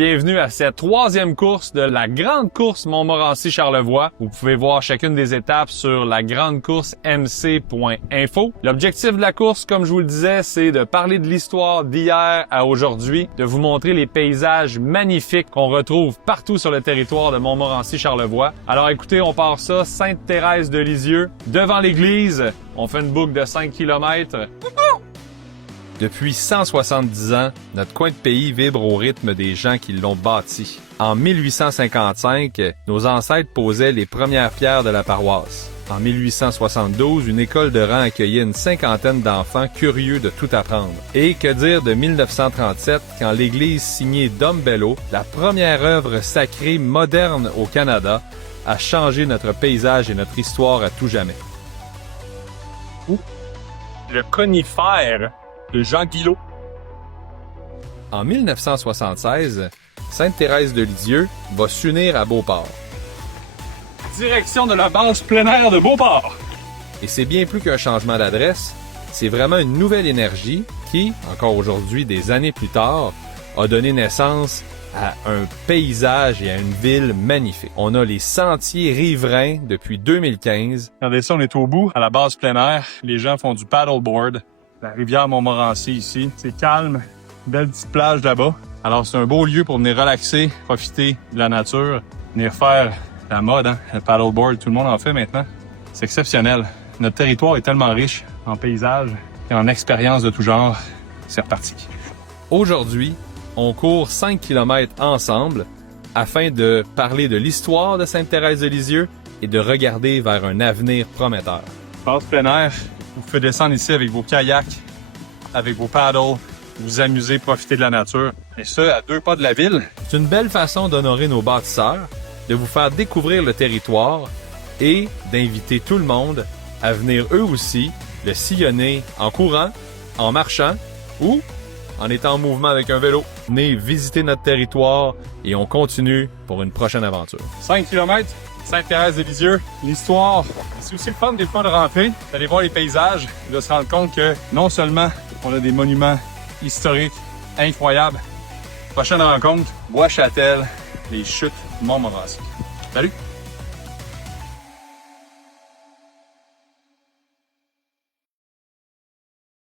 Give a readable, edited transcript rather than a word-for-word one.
Bienvenue à cette troisième course de la Grande Course Montmorency-Charlevoix. Vous pouvez voir chacune des étapes sur la grandecoursmc.info. L'objectif de la course, comme je vous le disais, c'est de parler de l'histoire d'hier à aujourd'hui, de vous montrer les paysages magnifiques qu'on retrouve partout sur le territoire de Montmorency-Charlevoix. Alors écoutez, on part ça, Sainte-Thérèse de Lisieux, devant l'église. On fait une boucle de 5 km. Depuis 170 ans, notre coin de pays vibre au rythme des gens qui l'ont bâti. En 1855, nos ancêtres posaient les premières pierres de la paroisse. En 1872, une école de rang accueillait une cinquantaine d'enfants curieux de tout apprendre. Et que dire de 1937, quand l'Église signée Dom Bello, la première œuvre sacrée moderne au Canada, a changé notre paysage et notre histoire à tout jamais. Le conifère de Jean Guillot. En 1976, Sainte-Thérèse de Lisieux va s'unir à Beauport. Direction de la base plein air de Beauport. Et c'est bien plus qu'un changement d'adresse, c'est vraiment une nouvelle énergie qui, encore aujourd'hui, des années plus tard, a donné naissance à un paysage et à une ville magnifique. On a les sentiers riverains depuis 2015. Regardez ça, on est au bout, à la base plein air. Les gens font du paddleboard. La rivière Montmorency ici, c'est calme, belle petite plage là-bas. Alors c'est un beau lieu pour venir relaxer, profiter de la nature, venir faire la mode, hein? Le paddleboard, tout le monde en fait maintenant. C'est exceptionnel. Notre territoire est tellement riche en paysages et en expériences de tout genre. C'est reparti. Aujourd'hui, on court 5 km ensemble afin de parler de l'histoire de Sainte-Thérèse de Lisieux et de regarder vers un avenir prometteur. Base plein air. Vous pouvez descendre ici avec vos kayaks, avec vos paddles, vous amuser, profiter de la nature. Et ça, à 2 pas de la ville. C'est une belle façon d'honorer nos bâtisseurs, de vous faire découvrir le territoire et d'inviter tout le monde à venir eux aussi le sillonner en courant, en marchant ou en étant en mouvement avec un vélo. Venez visiter notre territoire et on continue pour une prochaine aventure. 5 km, Sainte-Thérèse de Lisieux, l'histoire. C'est aussi le fun des fois de rentrer, d'aller voir les paysages, de se rendre compte que non seulement on a des monuments historiques incroyables. Prochaine rencontre, Bois-Châtel, les chutes Montmorency. Salut!